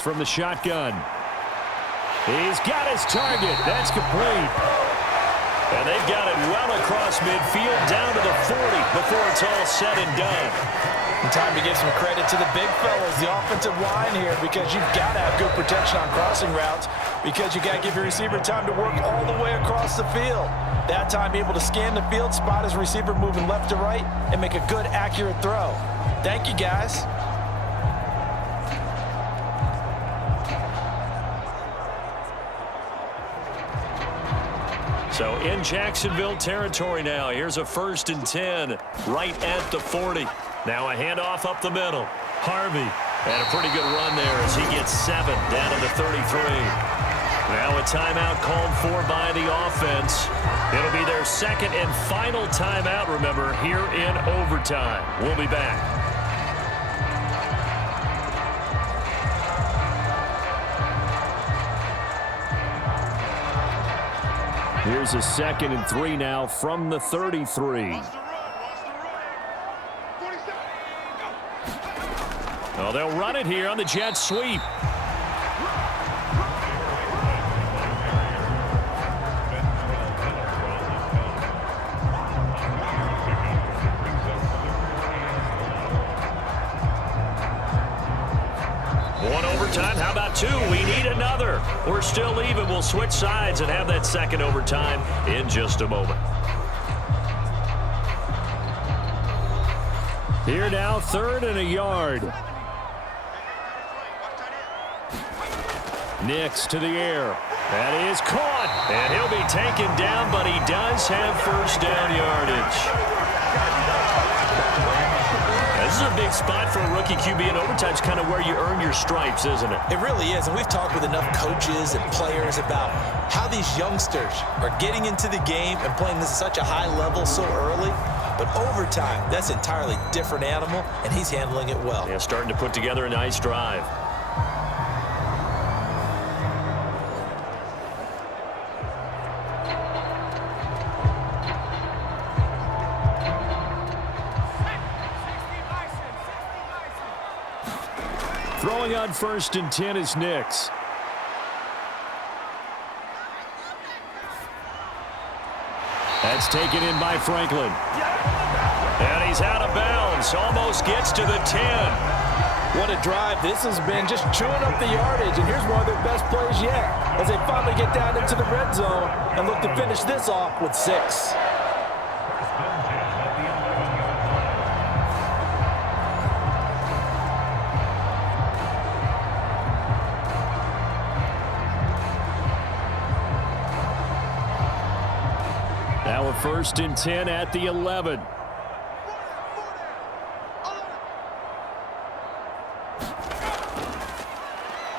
from the shotgun. He's got his target. That's complete. And they've got it well across midfield down to the 40 before it's all said and done. And time to give some credit to the big fellas, the offensive line here, because you've got to have good protection on crossing routes, because you got to give your receiver time to work all the way across the field. That time, able to scan the field, spot his receiver moving left to right, and make a good, accurate throw. Thank you, guys. So in Jacksonville territory now. Here's a 1st and 10 right at the 40. Now a handoff up the middle. Harvey had a pretty good run there as he gets 7 down to the 33. Now a timeout called for by the offense. It'll be their 2nd and final timeout, remember, here in overtime. We'll be back. Here's a 2nd and 3 now from the 33. Oh, they'll run it here on the jet sweep. One overtime. How about 2? We need another. We're still even. We'll switch sides and have that 2nd overtime in just a moment. Here now, 3rd and a yard. Nix to the air. That is caught. And he'll be taken down, but he does have 1st down yardage. This is a big spot for a rookie QB, and overtime's kind of where you earn your stripes, isn't it? It really is, and we've talked with enough coaches and players about how these youngsters are getting into the game and playing this at such a high level so early. But overtime, that's an entirely different animal, and he's handling it well. Yeah, starting to put together a nice drive. Throwing on 1st and 10 is Nix. That's taken in by Franklin. And he's out of bounds. Almost gets to the 10. What a drive. This has been just chewing up the yardage, and here's one of their best plays yet as they finally get down into the red zone and look to finish this off with 6. Now a 1st and 10 at the 11.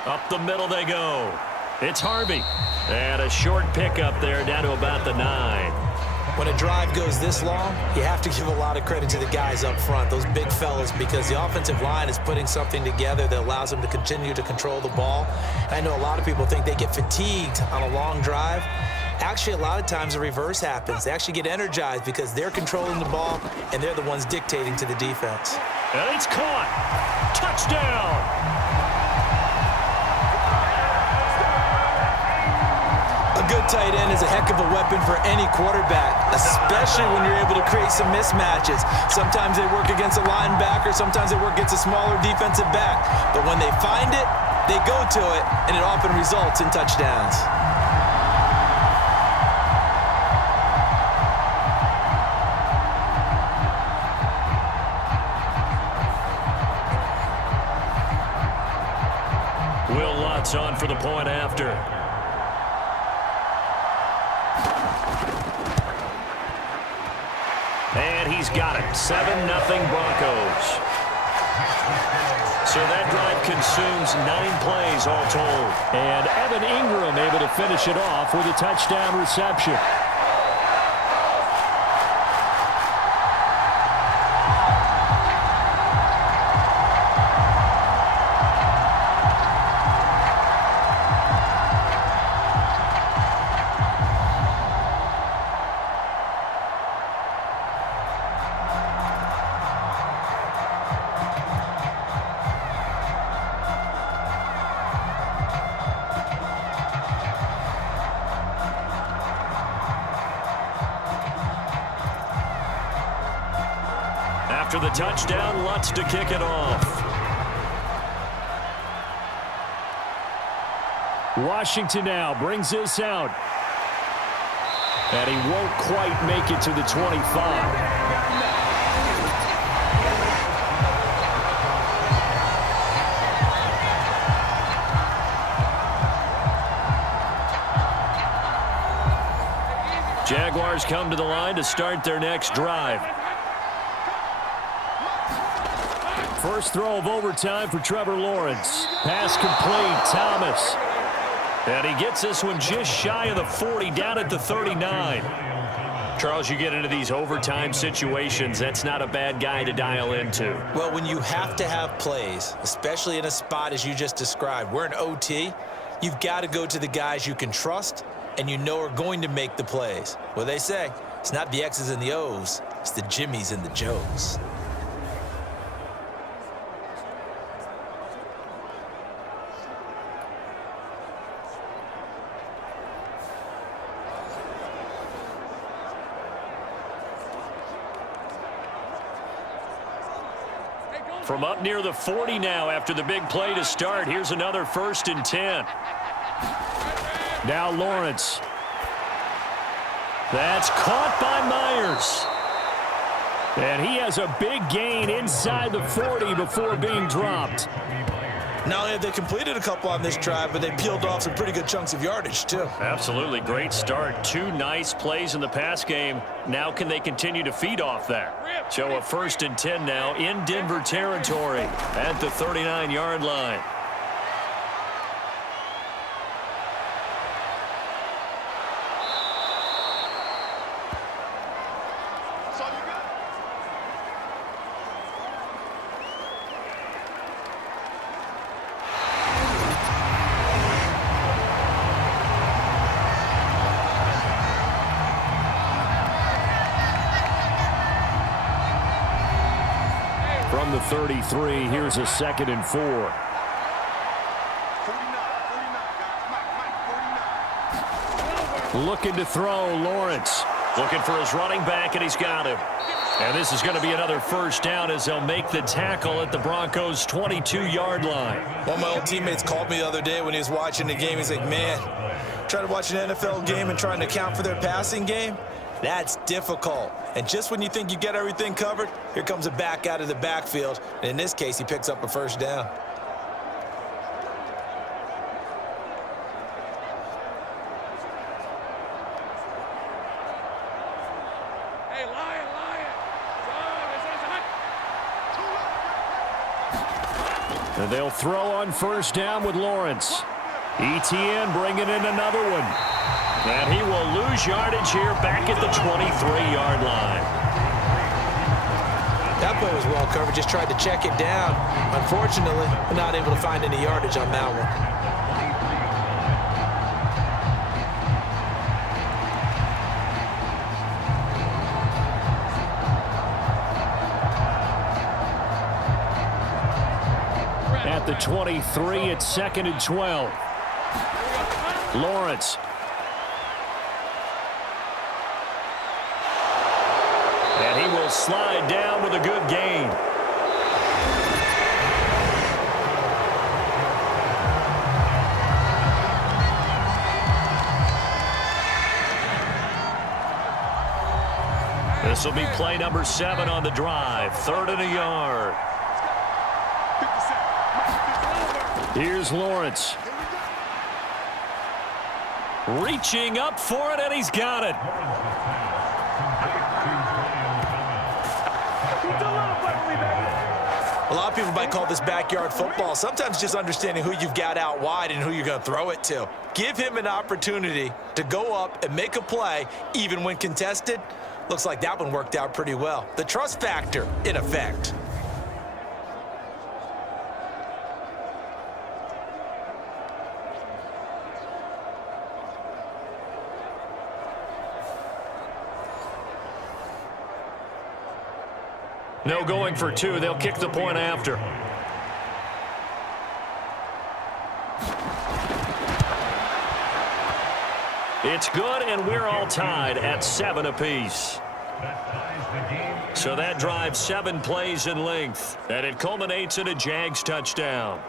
Up the middle they go. It's Harvey. And a short pickup there down to about the 9. When a drive goes this long, you have to give a lot of credit to the guys up front, those big fellas, because the offensive line is putting something together that allows them to continue to control the ball. And I know a lot of people think they get fatigued on a long drive. Actually, a lot of times the reverse happens. They actually get energized because they're controlling the ball, and they're the ones dictating to the defense. And it's caught. Touchdown. A good tight end is a heck of a weapon for any quarterback, especially when you're able to create some mismatches. Sometimes they work against a linebacker, sometimes they work against a smaller defensive back. But when they find it, they go to it, and it often results in touchdowns. Will Lutz on for the point after. And he's got it. 7-0 Broncos. So that drive consumes 9 plays all told. And Evan Ingram able to finish it off with a touchdown reception. After the touchdown, Lutz to kick it off. Washington now brings this out. And he won't quite make it to the 25. Jaguars come to the line to start their next drive. First throw of overtime for Trevor Lawrence. Pass complete, Thomas. And he gets this one just shy of the 40, down at the 39. Charles, you get into these overtime situations, that's not a bad guy to dial into. Well, when you have to have plays, especially in a spot as you just described, we're in OT, you've got to go to the guys you can trust and you know are going to make the plays. Well, they say it's not the X's and the O's, it's the Jimmies and the Joes. From up near the 40 now after the big play to start. Here's another 1st and 10. Now Lawrence. That's caught by Myers. And he has a big gain inside the 40 before being dropped. Not only have they completed a couple on this drive, but they peeled off some pretty good chunks of yardage, too. Absolutely. Great start. 2 nice plays in the pass game. Now can they continue to feed off that? So a 1st and 10 now in Denver territory at the 39-yard line. From the 33, here's a 2nd and 4. Looking to throw, Lawrence. Looking for his running back, and he's got him. And this is going to be another 1st down as they'll make the tackle at the Broncos' 22-yard line. One of my old teammates called me the other day when he was watching the game. He's like, man, trying to watch an NFL game and trying to account for their passing game? That's difficult. And just when you think you get everything covered, here comes a back out of the backfield. And in this case, he picks up a 1st down. Hey, Lion. And they'll throw on 1st down with Lawrence. ETN bringing in another one. And he will lose yardage here back at the 23-yard line. That play was well covered, just tried to check it down. Unfortunately, we're not able to find any yardage on that one. At the 23, it's 2nd and 12. Lawrence. And he will slide down with a good gain. This will be play number 7 on the drive. 3rd and a yard. Here's Lawrence. Reaching up for it, and he's got it. A lot of people might call this backyard football. Sometimes just understanding who you've got out wide and who you're going to throw it to. Give him an opportunity to go up and make a play, even when contested. Looks like that one worked out pretty well. The trust factor, in effect. No going for 2. They'll kick the point after. It's good, and we're all tied at 7 apiece. That ties the game So that drives 7 plays in length, and it culminates in a Jags touchdown.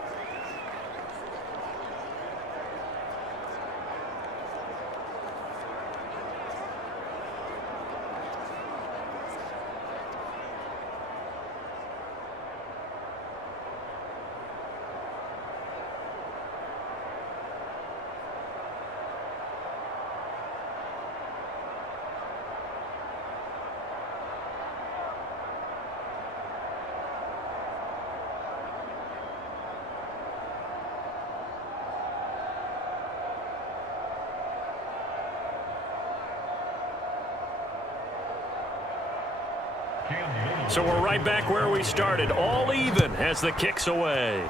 So we're right back where we started, all even as the kick's away.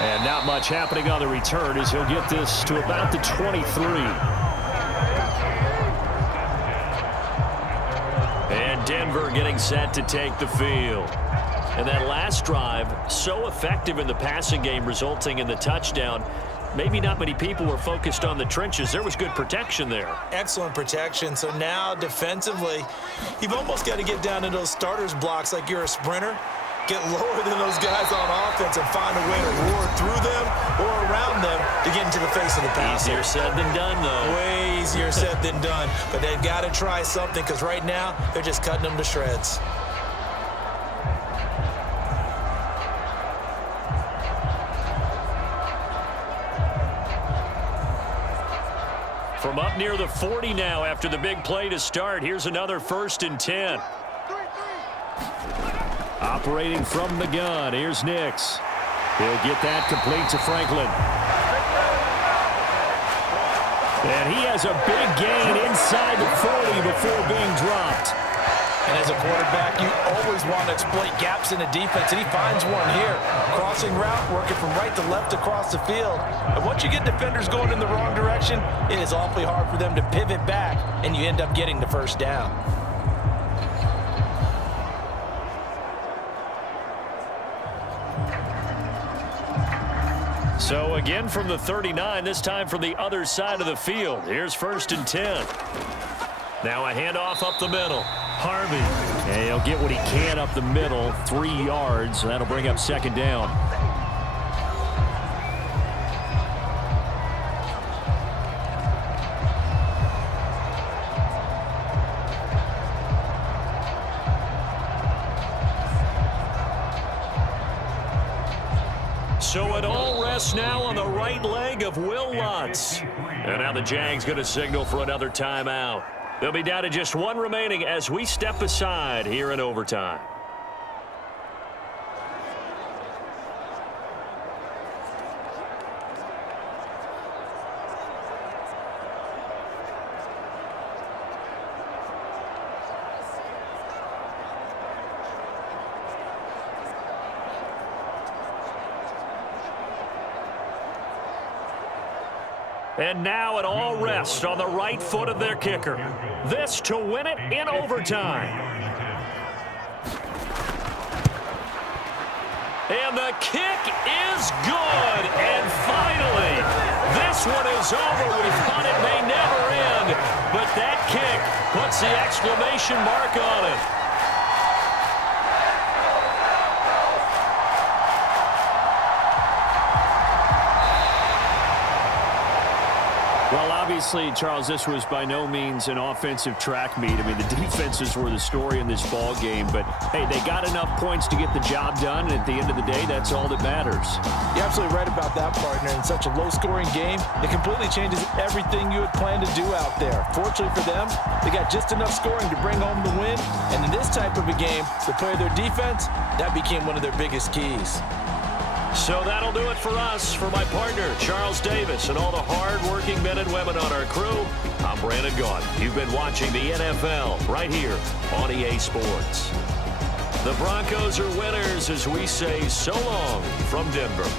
And not much happening on the return as he'll get this to about the 23. And Denver getting set to take the field. And that last drive, so effective in the passing game, resulting in the touchdown. Maybe not many people were focused on the trenches. There was good protection there. Excellent protection. So now defensively, you've almost got to get down to those starters blocks like you're a sprinter. Get lower than those guys on offense and find a way to roar through them or around them to get into the face of the passer. Easier said than done, though. Way easier said than done. But they've got to try something because right now they're just cutting them to shreds. From up near the 40 now after the big play to start. Here's another 1st and 10. Operating from the gun. Here's Nix. He'll get that complete to Franklin. And he has a big gain inside the 40 before being dropped. And as a quarterback, you always want to exploit gaps in the defense, and he finds one here. Crossing route, working from right to left across the field. And once you get defenders going in the wrong direction, it is awfully hard for them to pivot back, and you end up getting the first down. So again from the 39, this time from the other side of the field. Here's 1st and 10. Now a handoff up the middle. Harvey. And he'll get what he can up the middle, 3 yards. That'll bring up 2nd down. So it all rests now on the right leg of Will Lutz. And now the Jags going to signal for another timeout. They'll be down to just 1 remaining as we step aside here in overtime. And now it all rests on the right foot of their kicker. This to win it in overtime. And the kick is good. And finally, this one is over. We thought it may never end. But that kick puts the exclamation mark on it. Well, obviously, Charles, this was by no means an offensive track meet. I mean, the defenses were the story in this ball game. But, hey, they got enough points to get the job done. And at the end of the day, that's all that matters. You're absolutely right about that, partner. In such a low-scoring game, it completely changes everything you had planned to do out there. Fortunately for them, they got just enough scoring to bring home the win. And in this type of a game, the play of their defense, that became one of their biggest keys. So that'll do it for us. For my partner, Charles Davis, and all the hard-working men and women on our crew, I'm Brandon Gaudin. You've been watching the NFL right here on EA Sports. The Broncos are winners as we say so long from Denver.